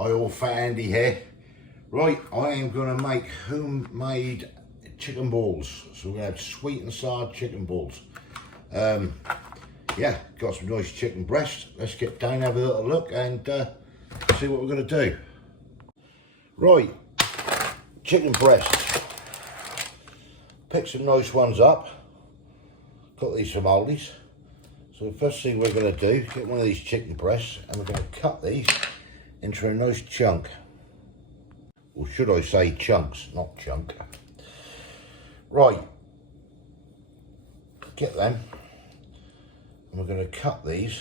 Hi all Fat Andy here. Right, I am going to make homemade chicken balls. So we're going to have sweet and sour chicken balls. Yeah, got some nice chicken breast. Let's get down, have a little look and see what we're going to do. Right, chicken breast. Pick some nice ones up. Got these from Aldi's. So the first thing we're going to do, get one of these chicken breasts and we're going to cut these into a nice chunk. Or should I say chunks, not chunk. Right, get them. And we're going to cut these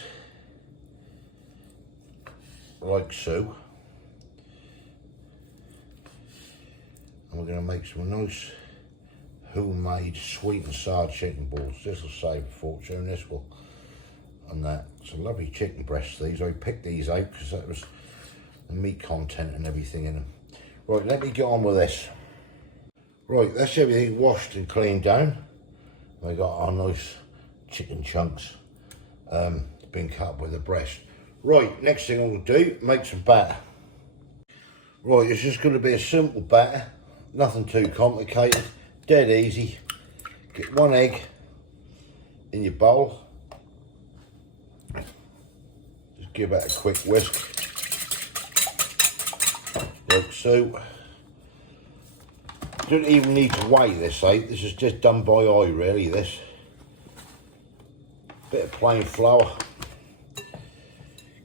like so. And we're going to make some nice homemade sweet and sour chicken balls. This will save a fortune, this will. And that. It's a lovely chicken breast, these. I picked these out because that was the meat content and everything in them. Right, let me get on with this. Right, that's everything washed and cleaned down. We got our nice chicken chunks been cut up with the breast. Right, next thing I'm going to do, make some batter. Right, it's just going to be a simple batter, nothing too complicated, dead easy. Get one egg in your bowl. Just give that a quick whisk. Like so. Don't even need to weigh this out. This is just done by eye really, this. Bit of plain flour.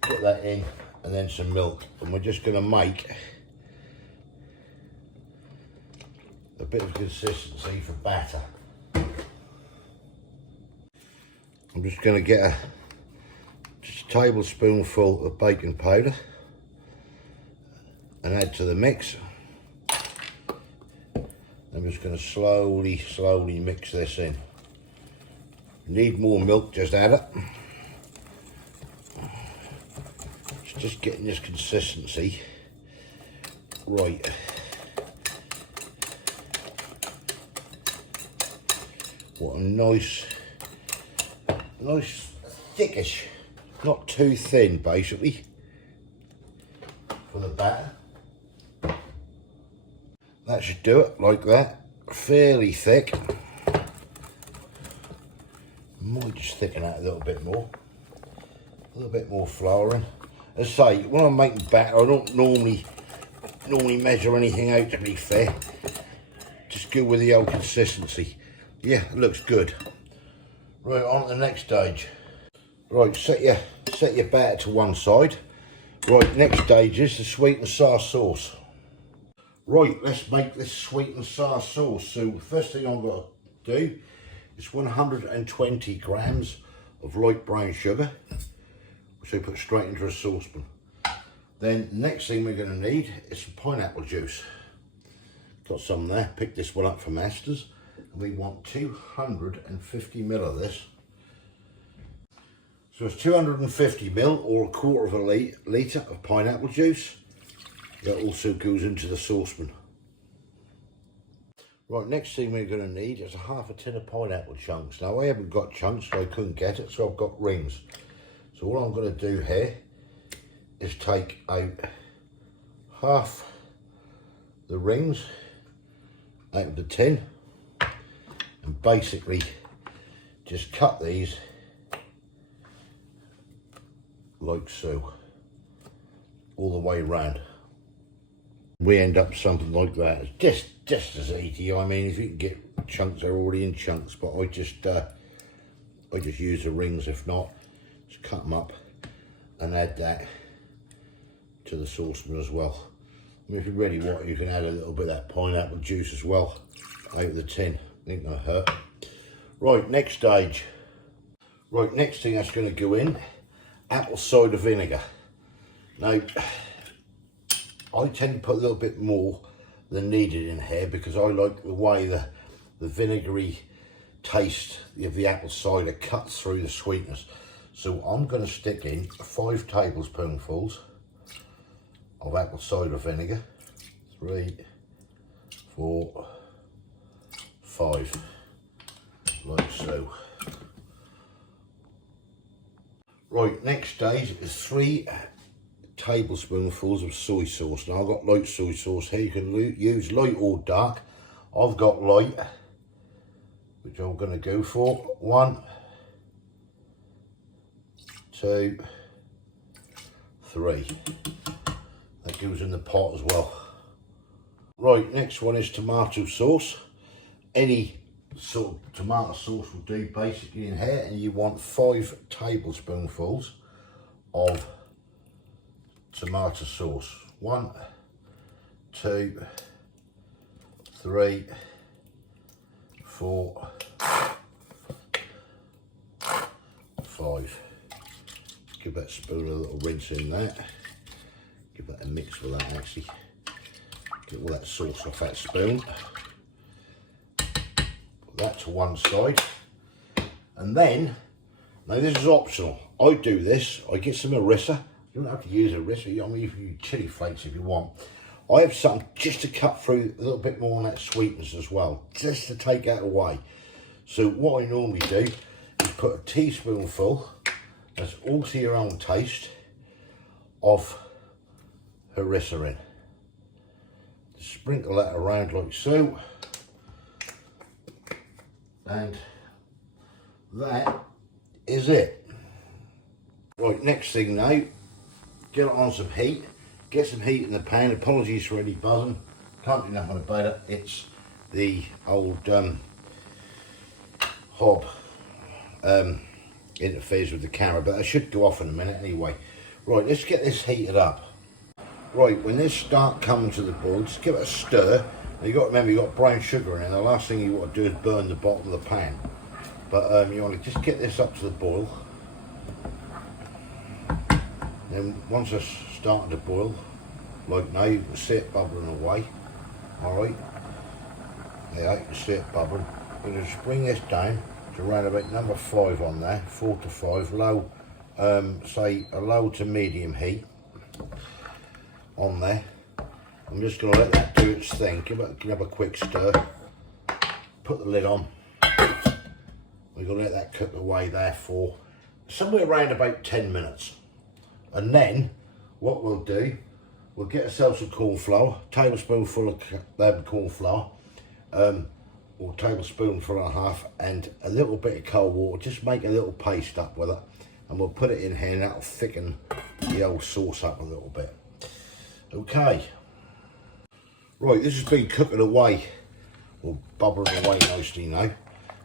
Get that in and then some milk. And we're just going to make a bit of consistency for batter. I'm just going to get just a tablespoonful of baking powder and add to the mix. I'm just going to slowly mix this in. Need more milk, just add it. It's just getting this consistency right. What a nice thickish, not too thin basically, for the batter. That should do it, like that. Fairly thick. Might just thicken that a little bit more. A little bit more flour in. As I say, when I'm making batter, I don't normally measure anything out, to be fair. Just go with the old consistency. Yeah, it looks good. Right, on to the next stage. Right, set your batter to one side. Right, next stage is the sweet and sour sauce. Right, let's make this sweet and sour sauce. So the first thing I'm going to do is 120 grams of light brown sugar, which I put straight into a saucepan. Then next thing we're going to need is some pineapple juice. Got some there, picked this one up from Asda's. And we want 250 ml of this. So it's 250 ml or a quarter of a litre of pineapple juice. That also goes into the saucepan. Right, next thing we're going to need is a half a tin of pineapple chunks. Now I haven't got chunks, so I couldn't get it, so I've got rings. So what I'm going to do here is take out half the rings out of the tin and basically just cut these like so, all the way around. We end up something like that. It's just as easy. I mean, if you can get chunks, they're already in chunks, but I just use the rings. If not, just cut them up and add that to the saucepan as well. I mean, if you really want, you can add a little bit of that pineapple juice as well out of the tin. Ain't gonna hurt. Right, next stage. Right, next thing that's going to go in, apple cider vinegar. Now, I tend to put a little bit more than needed in here because I like the way the vinegary taste of the apple cider cuts through the sweetness. So I'm going to stick in 5 tablespoonfuls of apple cider vinegar. 3, 4, 5, like so. Right, next stage is 3 tablespoonfuls of soy sauce. Now I've got light soy sauce here. You can use light or dark. I've got light, which I'm going to go for. 1, 2, 3. That goes in the pot as well. Right, next one is tomato sauce. Any sort of tomato sauce will do basically in here, and you want 5 tablespoonfuls of tomato sauce. 1, 2, 3, 4, 5. Give that spoon a little rinse in there. Give that a mix with that actually. Get all that sauce off that spoon. Put that to one side. And then, now this is optional. I do this, I get some harissa. You don't have to use harissa, I mean you can use chili flakes if you want. I have something just to cut through a little bit more on that sweetness as well, just to take that away. So what I normally do is put a teaspoonful, that's all to your own taste, of harissa in. Sprinkle that around like so, and that is it. Right, next thing now, get it on some heat, get some heat in the pan. Apologies for any buzzing, can't do nothing about it. It's the old hob interferes with the camera, but it should go off in a minute anyway. Right, let's get this heated up. Right, when this start coming to the boil, just give it a stir. And you got to remember, you got brown sugar in, and the last thing you want to do is burn the bottom of the pan. But you want to just get this up to the boil. Then once it's starting to boil, like now, you can see it bubbling away. All right, yeah, you can see it bubbling. We're going to bring this down to around about number 5 on there, 4 to 5, low, say a low to medium heat on there. I'm just going to let that do its thing. Give it a quick stir. Put the lid on. We're going to let that cook away there for somewhere around about 10 minutes. And then what we'll do, we'll get ourselves some corn flour, tablespoonful of corn flour, or tablespoonful and a half, and a little bit of cold water. Just make a little paste up with it, and we'll put it in here, and that'll thicken the old sauce up a little bit. Okay, right, this has been cooking away, or bubbling away nicely now.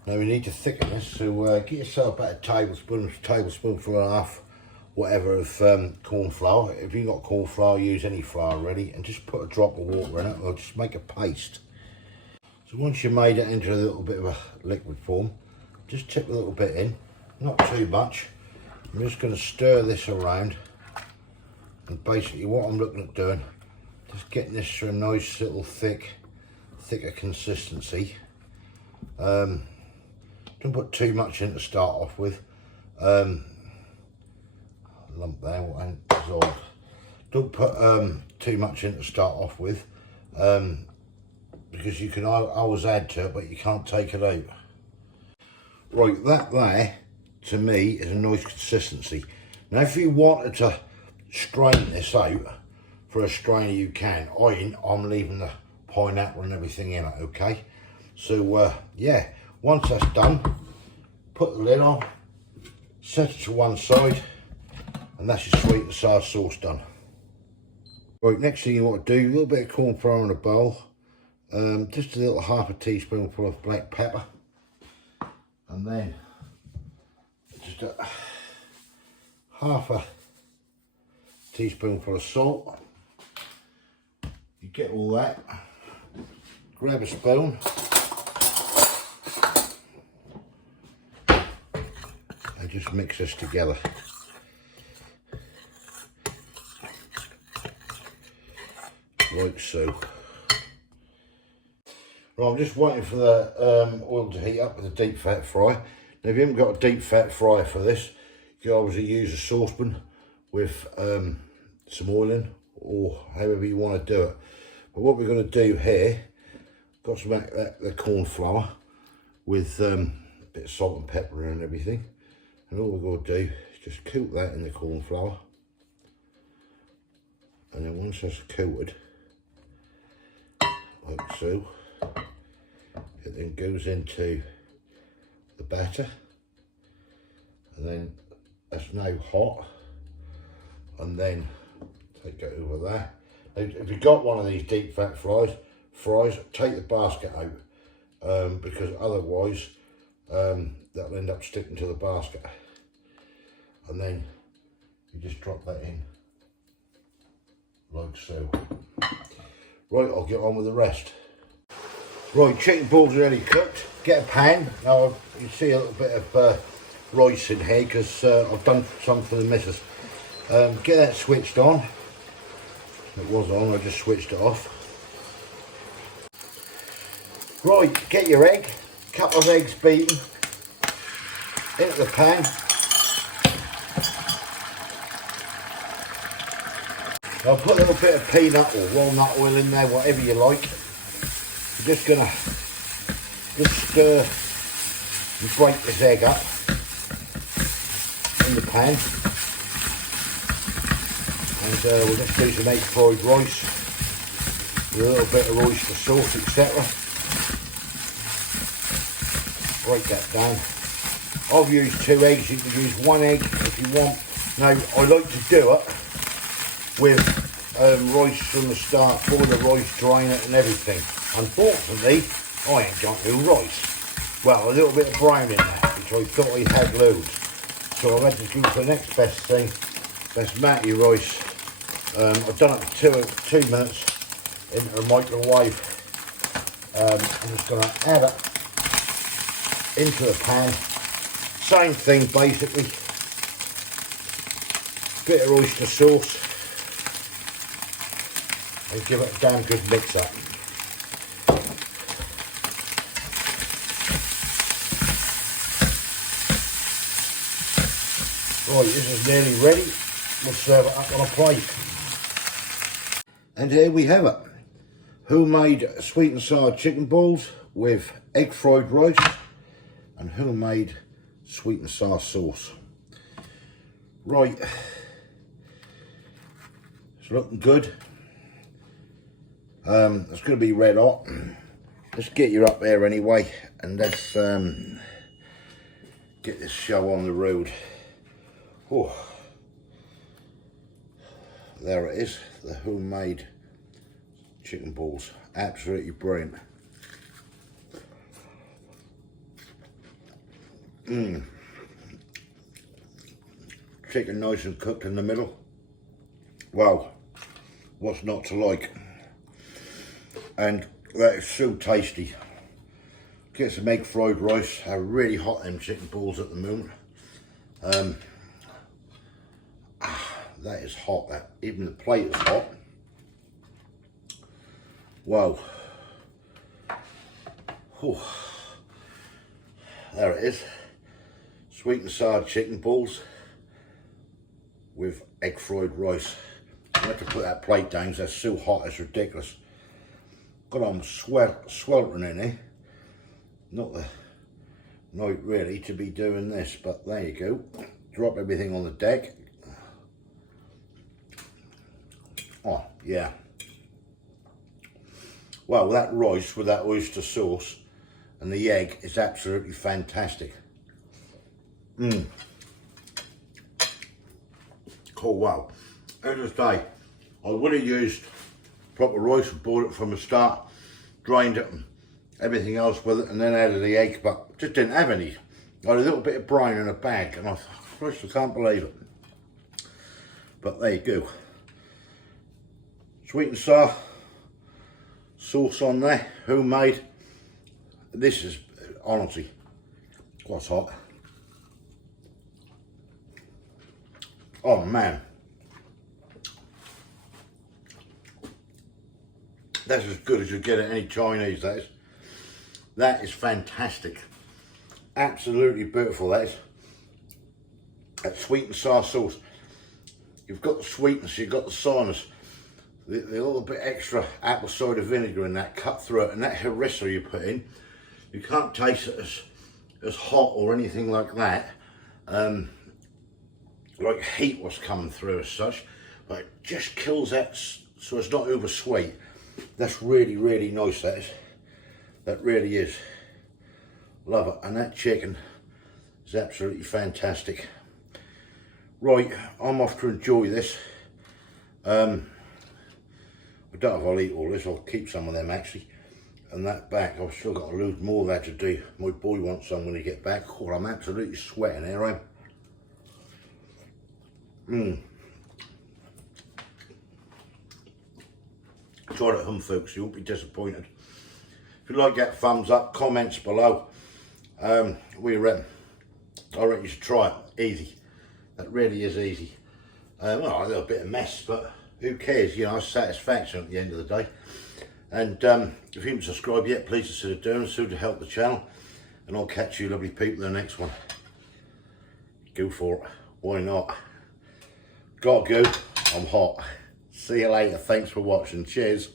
Now we need to thicken this, so get yourself about a tablespoonful and a half, whatever, of corn flour. If you've got corn flour, use any flour really, and just put a drop of water in it, or just make a paste. So once you've made it into a little bit of a liquid form, just tip a little bit in, not too much. I'm just going to stir this around. And basically what I'm looking at doing, just getting this to a nice little thicker consistency. Don't put too much in to start off with. Lump there, what ain't dissolved. Don't put too much in to start off with, because you can always add to it, but you can't take it out. Right, that there, to me, is a nice consistency. Now if you wanted to strain this out for a strainer, you can. I'm leaving the pineapple and everything in it, okay? So yeah, once that's done, put the lid on, set it to one side, and that's your sweet and sour sauce done. Right, next thing you want to do, a little bit of corn flour in a bowl, just a little half a teaspoonful of black pepper, and then just a half a teaspoonful of salt. You get all that, grab a spoon, and just mix this together. Like so. Right, I'm just waiting for the oil to heat up with a deep fat fryer. Now if you haven't got a deep fat fryer for this, you can obviously use a saucepan with some oil in, or however you want to do it. But what we're going to do here, got some the corn flour with a bit of salt and pepper and everything, and all we're going to do is just coat that in the corn flour, And then once that's coated, like so, it then goes into the batter, and then that's now hot, and then take it over there. Now, if you've got one of these deep fat fries, take the basket out, because otherwise that'll end up sticking to the basket. And then you just drop that in like so. Right, I'll get on with the rest. Right, chicken balls are nearly cooked. Get a pan. Now you see a little bit of rice in here because I've done some for the missus. Get that switched on. It was on, I just switched it off. Right, get your egg. Couple of eggs beaten into the pan. I'll put a little bit of peanut or walnut oil in there, whatever you like. I'm just gonna stir and break this egg up in the pan. And we'll just do some egg fried rice with a little bit of oyster sauce, etc. Break that down. I've used 2 eggs, you can use 1 egg if you want. Now, I like to do it with rice from the start, all the rice, drying it and everything. Unfortunately, I ain't got no rice. Well, a little bit of brown in there, which I thought I had loads. So I've had to go for the next best thing. That's matty rice. I've done it for 2 minutes into the microwave. I'm just going to add it into the pan. Same thing basically. Bit of oyster sauce. And give it a damn good mix up. Right, this is nearly ready. We'll serve it up on a plate. And here we have it. Homemade sweet and sour chicken balls with egg fried rice and homemade sweet and sour sauce. Right, it's looking good. It's going to be red hot. Let's get you up there anyway, and let's get this show on the road. Oh, there it is, the homemade chicken balls. Absolutely brilliant. Chicken nice and cooked in the middle. Wow, what's not to like? And that is so tasty. Get some egg fried rice. They're really hot, them chicken balls at the moment. That is hot. That even the plate is hot. Wow. Whew. There it is. Sweet and sour chicken balls with egg fried rice. I have to put that plate down because that's so hot, it's ridiculous. Got on sweltering in here. Not the night really to be doing this, but there you go. Drop everything on the deck. Oh, yeah. Well, that rice with that oyster sauce and the egg is absolutely fantastic. Oh, wow. As I say, I would have used proper rice and boiled it from the start, drained it and everything else with it, and then added the egg, but just didn't have any. I had a little bit of brine in a bag, and I thought, Christ, I can't believe it. But there you go. Sweet and sour sauce on there, homemade. This is honestly quite hot. Oh man, that's as good as you get at any Chinese. That is fantastic. Absolutely beautiful. That sweet and sour sauce. You've got the sweetness, you've got the sourness. The little bit extra apple cider vinegar in that cut through it, and that harissa you put in, you can't taste it as hot or anything like that. Like heat was coming through as such, but it just kills that so it's not over sweet. That's really, really nice, that is. That really is. Love it. And that chicken is absolutely fantastic. Right, I'm off to enjoy this. I don't know if I'll eat all this. I'll keep some of them actually. And that back, I've still got a load more of that to do. My boy wants some when he get back. Oh, I'm absolutely sweating here, I am. Try it at home, folks. You won't be disappointed. If you like that, thumbs up, comments below. We reckon. I reckon you should try it. Easy. That really is easy. Well, a little bit of mess, but who cares? You know, it's satisfaction at the end of the day. And if you haven't subscribed yet, please consider doing so to help the channel. And I'll catch you lovely people in the next one. Go for it. Why not? Gotta go. I'm hot. See you later. Thanks for watching. Cheers.